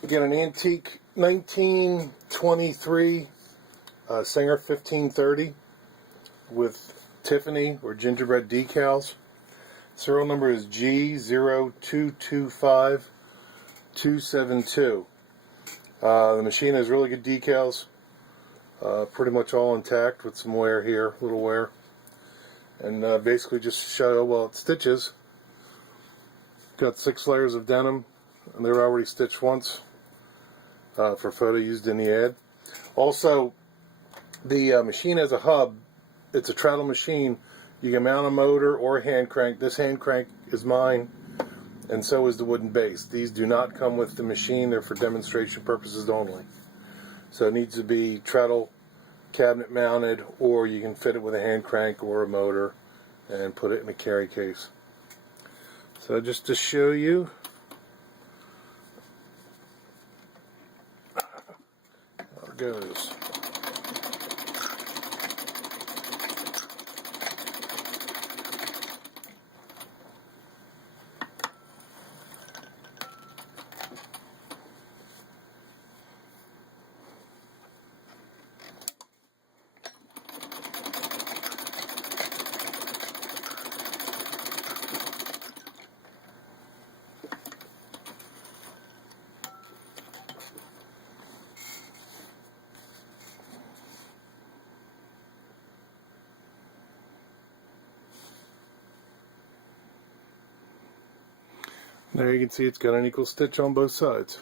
Again, an antique 1923 Singer 1530 with Tiffany or gingerbread decals. Serial number is G0225272. The machine has really good decals, pretty much all intact with some wear here, little wear. And basically just show, well, it stitches. Got 6 layers of denim, and they're already stitched once for photo used in the ad. Also, the machine has a hub. It's a Treadle machine. You can mount a motor or a hand crank. This hand crank is mine, and so is the wooden base. These do not come with the machine. They're for demonstration purposes only. So it needs to be treadle cabinet mounted, or you can fit it with a hand crank or a motor and put it in a carry case. So just to show you, how it goes. There you can see it's got an equal stitch on both sides.